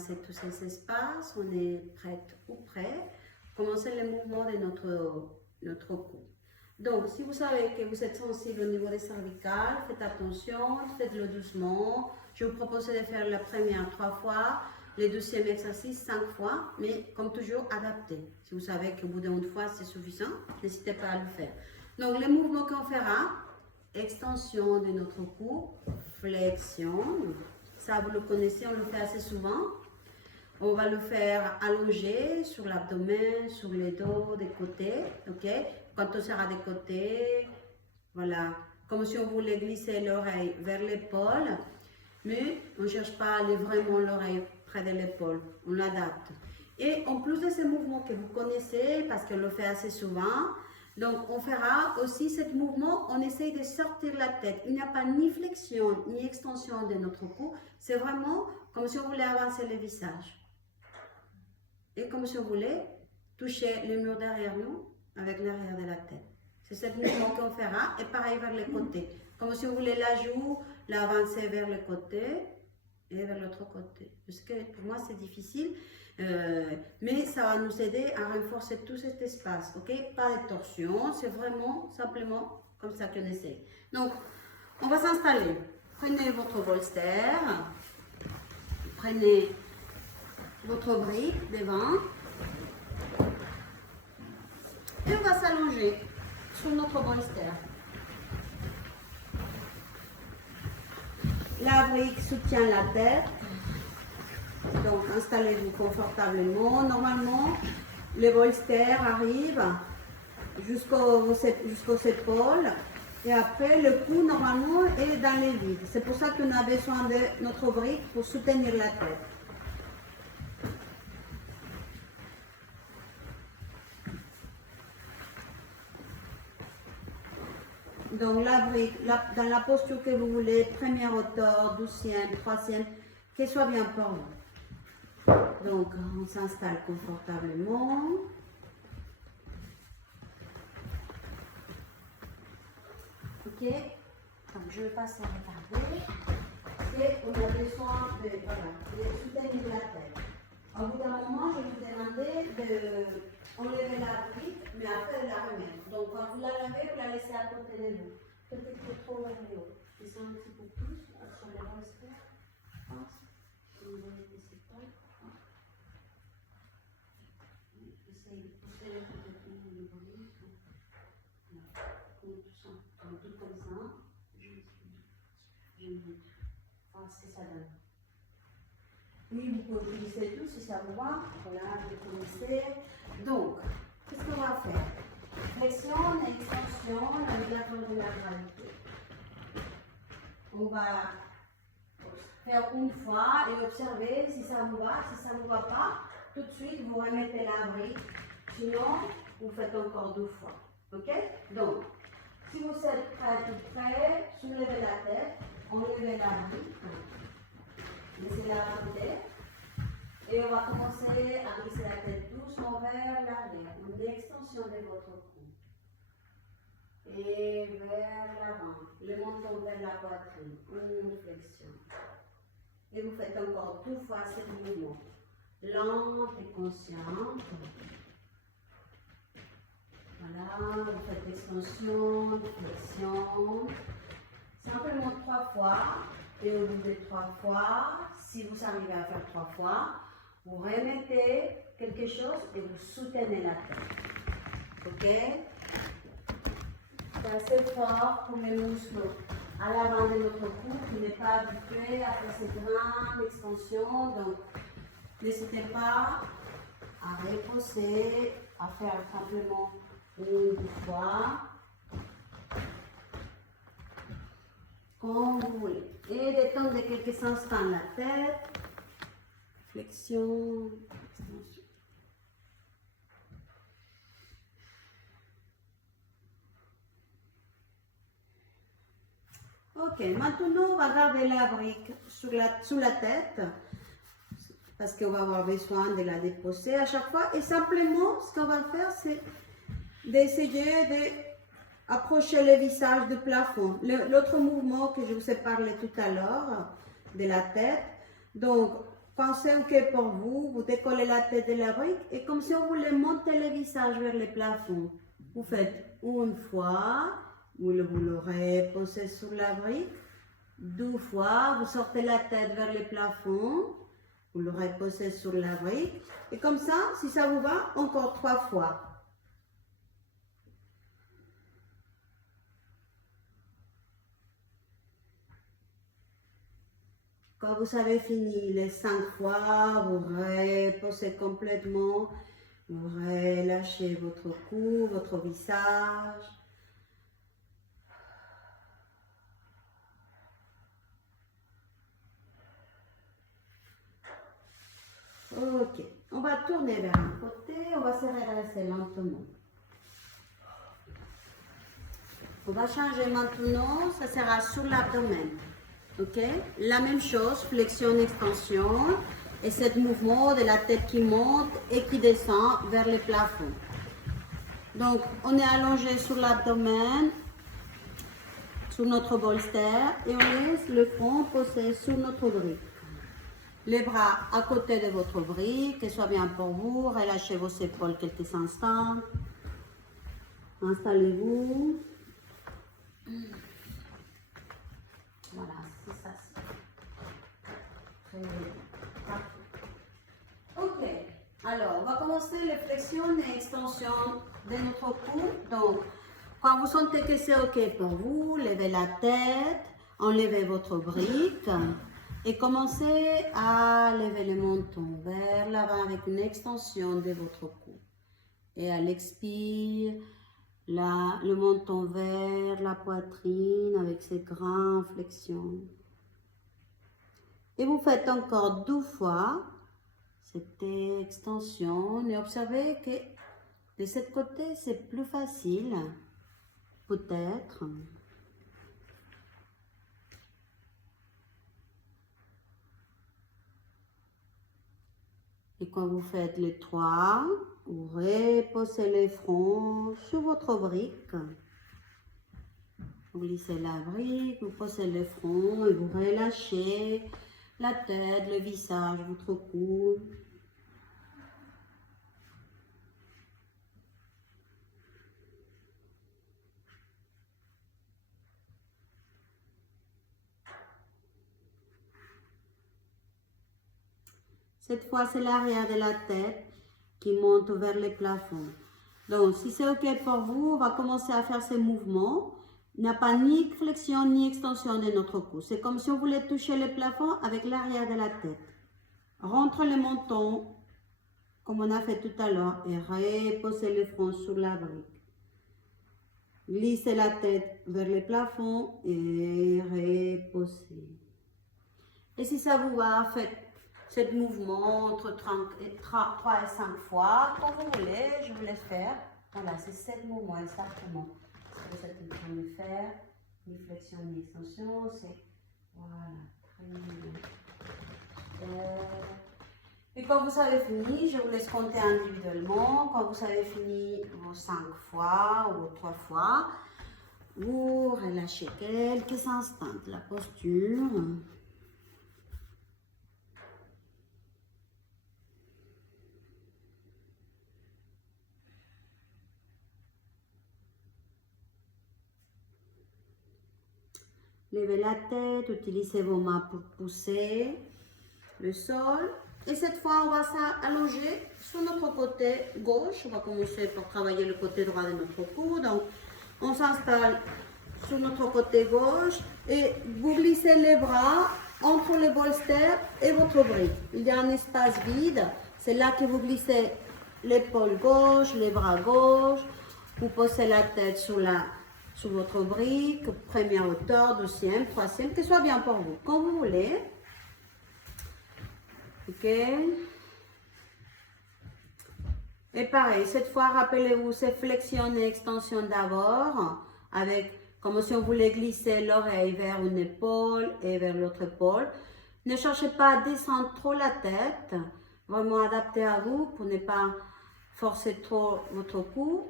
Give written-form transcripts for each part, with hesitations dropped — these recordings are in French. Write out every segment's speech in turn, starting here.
masser tous ces espaces. On est prête ou prêt. Commencer le mouvement de notre cou. Donc, si vous savez que vous êtes sensible au niveau des cervicales, faites attention, faites-le doucement. Je vous propose de faire la première 3 fois, le deuxième exercice 5 fois, mais comme toujours, adapté. Si vous savez qu'au bout d'une fois, c'est suffisant, n'hésitez pas à le faire. Donc, les mouvements qu'on fera, extension de notre cou, flexion. Ça, vous le connaissez, on le fait assez souvent. On va le faire allongé sur l'abdomen, sur les dos, des côtés, ok? Quand on sera des côtés, voilà, comme si on voulait glisser l'oreille vers l'épaule, mais on ne cherche pas à aller vraiment l'oreille près de l'épaule, on l'adapte. Et en plus de ces mouvements que vous connaissez, parce qu'on le fait assez souvent, donc on fera aussi ce mouvement, on essaye de sortir la tête. Il n'y a pas ni flexion, ni extension de notre cou, c'est vraiment comme si on voulait avancer le visage. Et comme si on voulait toucher le mur derrière nous avec l'arrière de la tête. C'est ce mouvement qu'on fera et pareil vers les côtés. Comme si on voulait la joue, l'avancer vers le côté et vers l'autre côté. Parce que pour moi c'est difficile, mais ça va nous aider à renforcer tout cet espace. Ok? Pas de torsion, c'est vraiment simplement comme ça qu'on essaie. Donc, on va s'installer. Prenez votre bolster, prenez votre brique devant et on va s'allonger sur notre bolster. La brique soutient la tête, donc installez-vous confortablement. Normalement, le bolster arrive jusqu'aux épaules et après le cou normalement est dans les vides. C'est pour ça qu'on a besoin de notre brique pour soutenir la tête. Donc la brique, dans la posture que vous voulez, première hauteur, deuxième, troisième, qu'elle soit bien pour vous. Donc on s'installe confortablement. Ok, donc je vais passer à regarder. Et on a besoin de soutenir la tête. Au bout d'un moment, je vais vous demander d'enlever la brique, mais après de la remettre. Donc quand vous la lavez, vous la laissez à côté de vous. Peut-être que trop vers le haut. Descends un petit peu plus sur les bolsters. Pense. Vous voyez des épaules. Essayez de pousser le petit peu de volume. Tout comme ça. Je vais voir ce que ça donne. Oui, vous pouvez utiliser tout si ça vous va. Voilà, vous connaissez. Donc, qu'est-ce qu'on va faire? Flexion et extension avec la force de la gravité. On va faire une fois et observer si ça vous va. Si ça ne vous va pas, tout de suite vous remettez la brique. Sinon, vous faites encore 2 fois. Ok? Donc, si vous êtes prêt, soulevez la tête, enlevez la brique. Laissez-la monter. Et on va commencer à glisser la tête doucement vers l'arrière. Une extension de votre cou. Et vers l'avant. Le menton vers la poitrine. Une flexion. Et vous faites encore 2 fois ce mouvement. Lente et consciente. Voilà, vous faites extension, flexion. Simplement 3 fois. Et au bout de 3 fois, si vous arrivez à faire 3 fois, vous remettez quelque chose et vous soutenez la tête. Ok? C'est assez fort pour les muscles à l'avant de notre cou qui n'est pas habitué à faire cette grande extension. Donc, n'hésitez pas à reposer, à faire simplement 1 fois. Comme vous voulez. Et détendre quelques instants la tête. Flexion, extension. Ok, maintenant on va garder la brique sous la tête. Parce qu'on va avoir besoin de la déposer à chaque fois. Et simplement, ce qu'on va faire, c'est d'essayer d'approcher le visage du plafond. L'autre mouvement que je vous ai parlé tout à l'heure, de la tête. Donc, quand c'est OK pour vous, vous décollez la tête de la brique et comme si on voulait monter le visage vers le plafond. Vous faites une fois, vous le reposez sur la brique. 2 fois, vous sortez la tête vers le plafond. Vous le reposez sur la brique. Et comme ça, si ça vous va, encore 3 fois. Quand vous avez fini les 5 fois, vous reposez complètement, vous relâchez votre cou, votre visage. Ok, on va tourner vers un côté, on va se redresser lentement. On va changer maintenant, ça sera sur l'abdomen. Ok, la même chose, flexion, extension, et ce mouvement de la tête qui monte et qui descend vers le plafond. Donc, on est allongé sur l'abdomen, sur notre bolster, et on laisse le front posé sur notre brique. Les bras à côté de votre brique, que soit bien pour vous, relâchez vos épaules quelques instants. Installez-vous. Voilà, c'est ça. Très bien. Ok, alors on va commencer les flexions et extensions de notre cou. Donc, quand vous sentez que c'est ok pour vous, levez la tête, enlevez votre brique et commencez à lever le menton vers l'avant avec une extension de votre cou. Et à l'expire, le menton vers la poitrine avec ces grandes flexions. Et vous faites encore 2 fois cette extension et observez que de ce côté c'est plus facile, peut-être. Et quand vous faites les 3, vous reposez les fronts sur votre brique. Vous glissez la brique, vous posez le front et vous relâchez la tête, le visage, votre cou. Cette fois, c'est l'arrière de la tête qui monte vers le plafond. Donc, si c'est OK pour vous, on va commencer à faire ces mouvements. Il n'y a pas ni flexion ni extension de notre cou. C'est comme si on voulait toucher le plafond avec l'arrière de la tête. Rentre le menton, comme on a fait tout à l'heure, et reposez le front sur la brique. Glissez la tête vers le plafond et reposez. Et si ça vous va, faites ce mouvement entre 3 et 5 fois, comme vous voulez, je vous laisse faire. Voilà, c'est 7 mouvements exactement. Ce que vous êtes en train de faire, ni flexion ni extension, c'est voilà, très bien. Et quand vous avez fini, je vous laisse compter individuellement. Quand vous avez fini vos 5 fois ou 3 fois, vous relâchez quelques instants la posture. Levez la tête, utilisez vos mains pour pousser le sol. Et cette fois, on va s'allonger sur notre côté gauche. On va commencer par travailler le côté droit de notre cou. Donc, on s'installe sur notre côté gauche et vous glissez les bras entre le bolster et votre brique. Il y a un espace vide. C'est là que vous glissez l'épaule gauche, les bras gauche. Vous posez la tête sur votre brique, première hauteur, deuxième, troisième, que ce soit bien pour vous, comme vous voulez. Ok. Et pareil, cette fois, rappelez-vous, c'est flexion et extension d'abord, avec comme si on voulait glisser l'oreille vers une épaule et vers l'autre épaule. Ne cherchez pas à descendre trop la tête, vraiment adapté à vous pour ne pas forcer trop votre cou.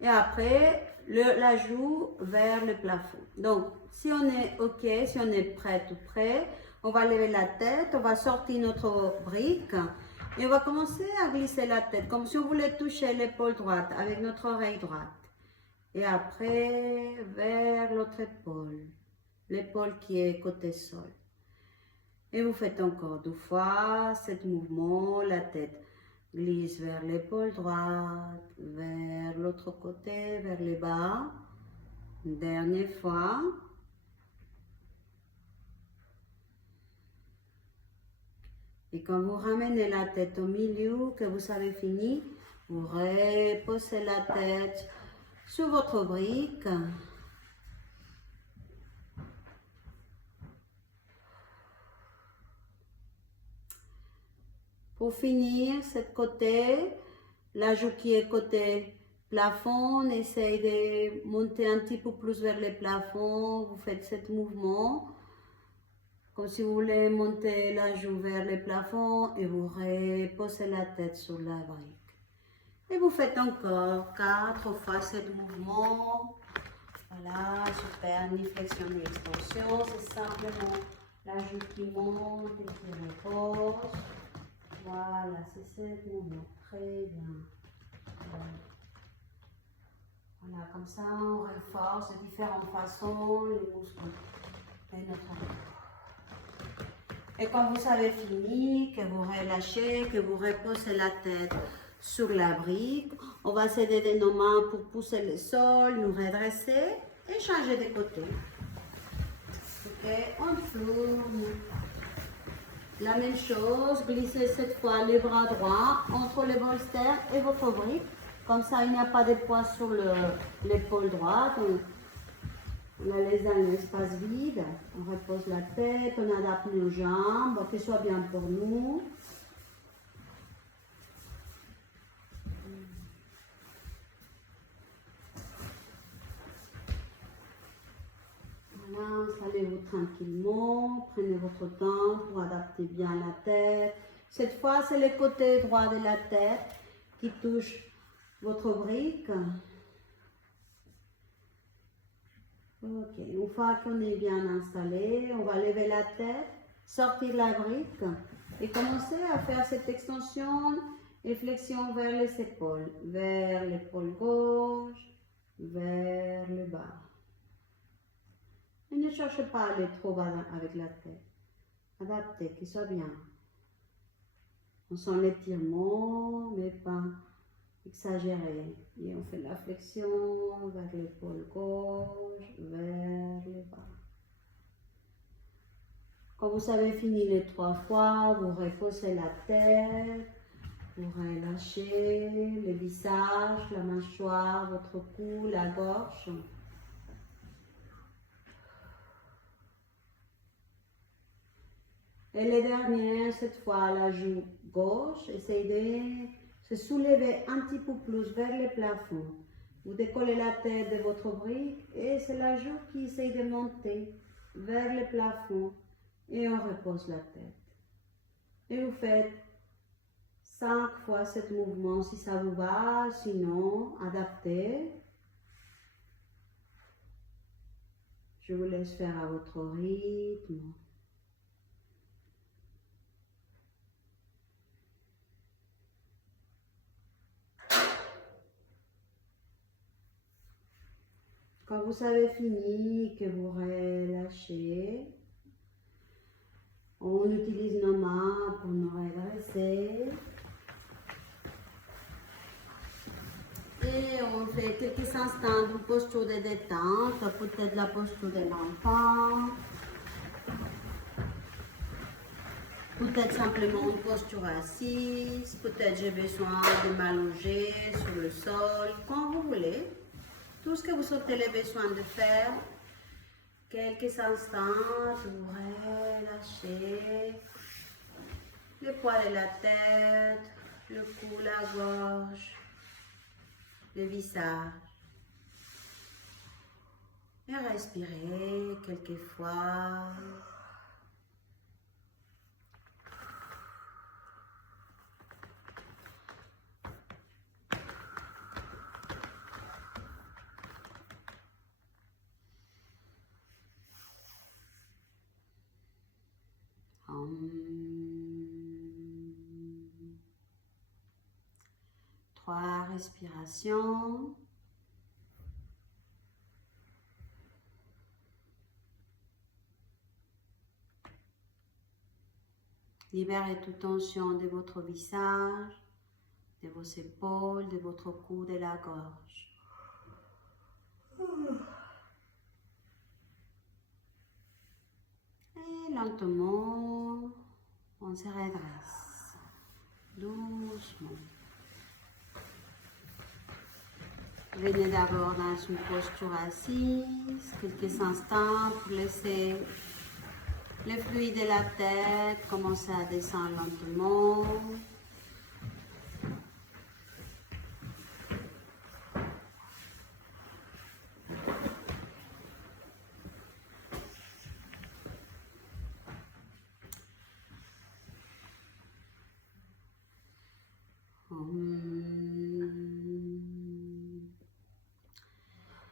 Et après, la joue vers le plafond. Donc, si on est OK, si on est prêt, tout prêt, On va lever la tête, on va sortir notre brique et on va commencer à glisser la tête comme si on voulait toucher l'épaule droite avec notre oreille droite. Et après, vers l'autre épaule, l'épaule qui est côté sol. Et vous faites encore 2 fois ce mouvement, la tête glisse vers l'épaule droite, vers l'autre côté, vers le bas. Une dernière fois. Et quand vous ramenez la tête au milieu, que vous avez fini, vous reposez la tête sur votre brique. Pour finir, cette côté, la joue qui est côté plafond, on essaye de monter un petit peu plus vers le plafond. Vous faites ce mouvement, comme si vous voulez monter la joue vers le plafond et vous reposez la tête sur la brique. Et vous faites encore 4 fois ce mouvement. Voilà, super, ni flexion ni extension. C'est simplement la joue qui monte et qui repose. Voilà, c'est ce mouvement. Très bien. Voilà, comme ça, on renforce de différentes façons les muscles de notre corps. Et quand vous avez fini, que vous relâchez, que vous reposez la tête sur la brique, on va s'aider de nos mains pour pousser le sol, nous redresser et changer de côté. Ok, on tourne. La même chose, glissez cette fois les bras droits entre les bolsters et votre brique. Comme ça, il n'y a pas de poids sur l'épaule droite. On la laisse dans l'espace vide. On repose la tête, on adapte nos jambes, que ce soit bien pour nous. Voilà, installez-vous tranquillement, prenez votre temps pour adapter bien la tête. Cette fois, c'est le côté droit de la tête qui touche votre brique. Ok, une fois qu'on est bien installé, on va lever la tête, sortir la brique et commencer à faire cette extension et flexion vers les épaules, vers l'épaule gauche, vers le bas. Et ne cherchez pas à aller trop bas avec la tête. Adaptez, qu'il soit bien. On sent l'étirement, mais pas exagéré. Et on fait la flexion vers l'épaule gauche, vers le bas. Quand vous avez fini les 3 fois, vous reposez la tête, vous relâchez le visage, la mâchoire, votre cou, la gorge. Et les dernières, cette fois, la joue gauche, essayez de se soulever un petit peu plus vers le plafond. Vous décollez la tête de votre brique et c'est la joue qui essaye de monter vers le plafond et on repose la tête. Et vous faites 5 fois ce mouvement si ça vous va, sinon adaptez. Je vous laisse faire à votre rythme. Quand vous avez fini, que vous relâchez, on utilise nos mains pour nous redresser. Et on fait quelques instants de posture de détente, peut-être la posture de l'enfant, peut-être simplement une posture assise, peut-être j'ai besoin de m'allonger sur le sol, quand vous voulez. Tout ce que vous avez besoin de faire, quelques instants, vous relâchez le poids de la tête, le cou, la gorge, le visage. Et respirez quelques fois. 3 respirations. Libérez toute tension de votre visage, de vos épaules, de votre cou, de la gorge. Et lentement, on se redresse, doucement. Venez d'abord dans une posture assise, quelques instants pour laisser le fluide de la tête commencer à descendre lentement. Om.